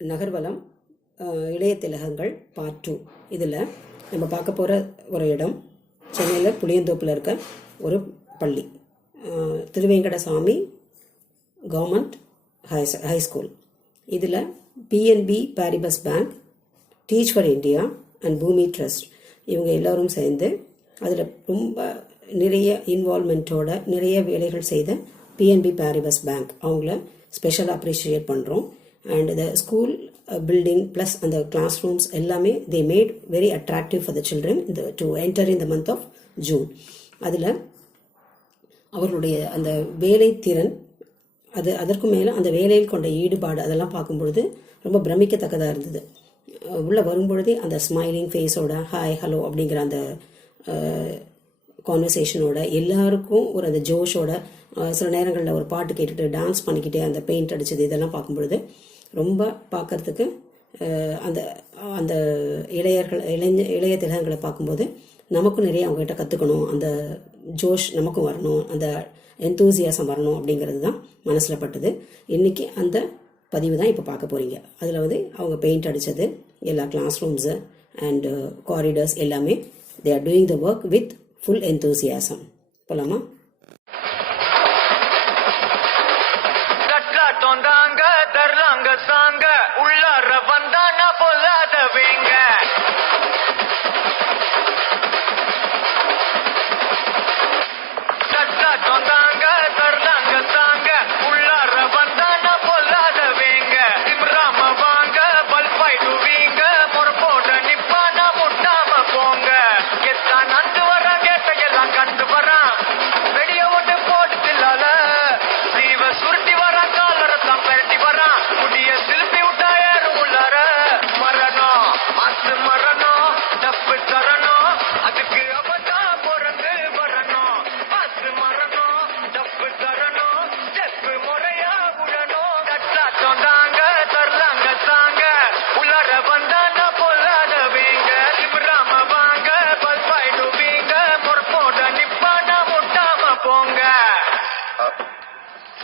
நகர்வலம் இளைய திலகங்கள் பார்ட் 2. இதில் நம்ம பார்க்க போகிற ஒரு இடம் சென்னையில் புளியந்தோப்பில் இருக்க ஒரு பள்ளி, திருவேங்கடசாமி கவர்மெண்ட் ஹை ஸ்கூல். இதில் BNP Paribas bank, Teach For India and Bhumi trust இவங்க எல்லோரும் சேர்ந்து அதில் ரொம்ப நிறைய இன்வால்மெண்ட்டோட நிறைய வேலைகள் செய்த பிஎன்பி பாரிபஸ் பேங்க் அவங்கள ஸ்பெஷலாக அப்ரிஷியேட் பண்ணுறோம். And the school building plus அந்த கிளாஸ் ரூம்ஸ் எல்லாமே they made very attractive for the children to enter in the month of June. அதில் அவர்களுடைய அந்த வேலை திறன், அதற்கு மேலே அந்த வேலையில் கொண்ட ஈடுபாடு அதெல்லாம் பார்க்கும்பொழுது ரொம்ப பிரமிக்கத்தக்கதாக இருந்தது. உள்ளே வரும்பொழுதே அந்த ஸ்மைலிங் ஃபேஸோட ஹாய் ஹலோ அப்படிங்கிற அந்த கான்வர்சேஷனோட எல்லாருக்கும் ஒரு அந்த ஜோஷோட சில நேரங்களில் ஒரு பாட்டு கேட்டுட்டு டான்ஸ் பண்ணிக்கிட்டே அந்த பெயிண்ட் அடித்தது இதெல்லாம் பார்க்கும்பொழுது ரொம்ப பார்க்கறதுக்கு அந்த அந்த இளைய திலகங்களை பார்க்கும்போது நமக்கும் நிறைய அவங்ககிட்ட கற்றுக்கணும், அந்த ஜோஷ் நமக்கும் வரணும், அந்த எந்தூசியாசம் வரணும் அப்படிங்கிறது தான் மனசில் பட்டது. இன்றைக்கி அந்த பதிவு தான் இப்போ பார்க்க போகிறீங்க. அதில் அவங்க பெயிண்ட் அடித்தது எல்லா கிளாஸ் ரூம்ஸு அண்ட் காரிடர்ஸ் எல்லாமே they are doing the work with full enthusiasm. போலாமா?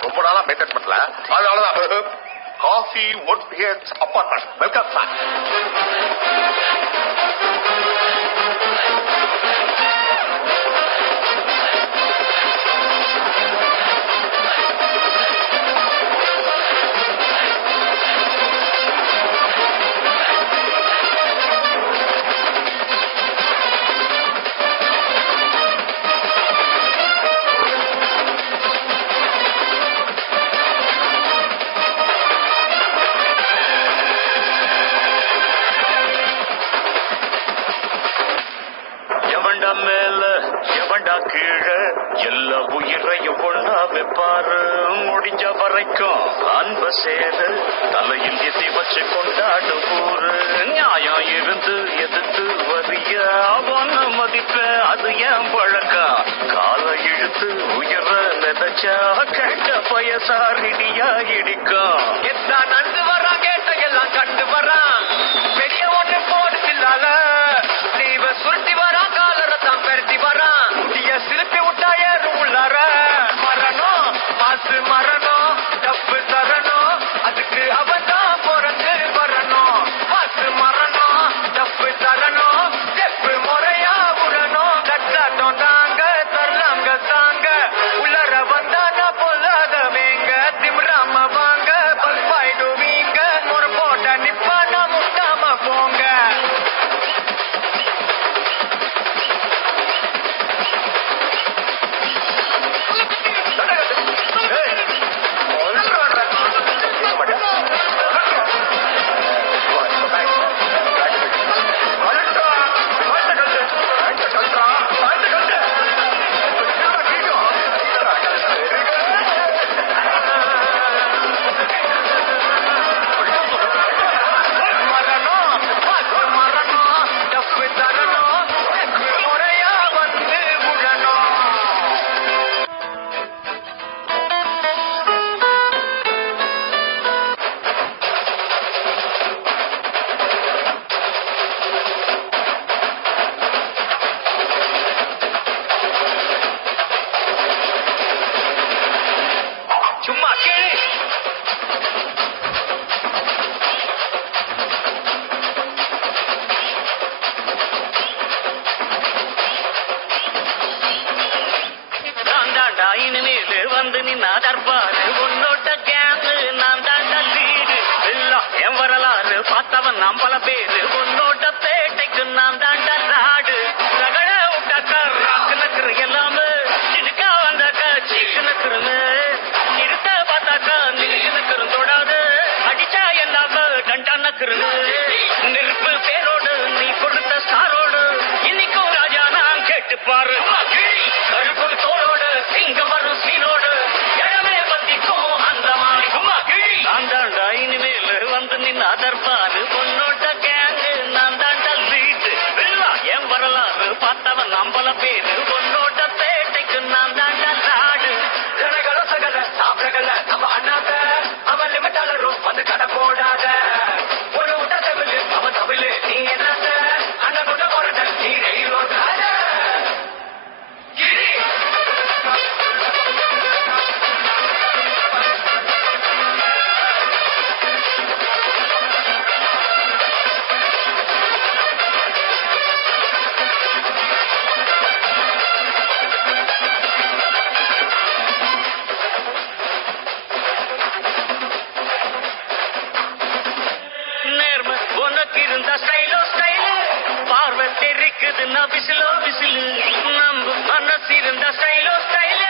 ரொம்ப நாளா மெயின்டைன் பண்ணல, அதனாலதான் காஃபி one BH apartment. Welcome sir. மேல எவண்டா கீழே எல்லா உயிரையும் ஒண்ணா வைப்பாரு. முடிஞ்ச வரைக்கும் அன்ப சேரு தலையில் எத்தி வச்சு கொண்டாடு ஊரு. நியாயம் இருந்து எதிர்த்து வரிய அவன மதிப்ப அது ஏன் பழக்கம். காலை இழுத்து உயர நினைச்சா கேட்ட பயசாரிடியா இடிக்கும். எத்தான் நந்து வரான் கேட்ட எல்லாம் கண்டு வரான். பெரிய ஒண்ணு போடுதில்லால நீவ சுருட்டி வரா காலரத்தான் பெருத்தி வரான். நீய சிலுப்பி விட்டா ஏறும் உள்ளார. மரணம் மாசு மரணம் தப்பு தரணும், அதுக்கு அவன் தான் பிறந்து வரணும். மாசு மரணம் தப்பு தரணும், செப்பு முறையா விடணும். கட்டாட்டம் தாங்க தரலாங்க தாங்க உள்ளர வந்தானா பொல்லாதவேங்க. திமிராம வாங்க பல்பாயிடுவீங்க. பார்த்தவன் நம்பல பேரு உன்னோட பேட்டைக்கு நான் தாண்ட நாடு ரகட விட்டாக்கா ராக்கு நக்குற எல்லாமே சிடுக்கா வந்தாக்கா சீக்கு நக்குறமே நிறுத்த பார்த்தாக்கா நிறுக்கு நக்குறம் தொடாது அடிச்சா என்னாக்க கண்டா நக்குறது நெருப்பு பேரோடு நீ கொடுத்த சாரோடு இன்னைக்கும் ராஜா நான் கேட்டு பாரு கருப்பு தோளோடு சிங்கம் வரும் சீனோடு இடமே பத்திக்கும் அந்த மாதிரி நான் தாண்டா இனிமேல் வந்து நின்று அதற்பாரு பொன்னோட்ட கேங்கு நான் தாண்டா வீட்டு என் வரலாறு பார்த்தவன் நம்பல பேரு பொன்னோட்ட பேட்டைக்கு நான் தாண்டா நாடு கனகள சகல சாப்பிடகல நம்ம அண்ணாத அவன் லிமிட்டாளரும் வந்து கடை போடாத ஒரு விட்ட தமிழ் அவன் தமிழ் நீ என்னத்த அண்ணன் கொண்ட போராட்ட நீ ரயிலோடாத நேர்ம உனக்கு இருந்த ஸ்டைலோ ஸ்டைலு பார்வை தெரிக்குது நான் விசிலோ விசிலு நம்ப மனசு இருந்த ஸ்டைலோ ஸ்டைலு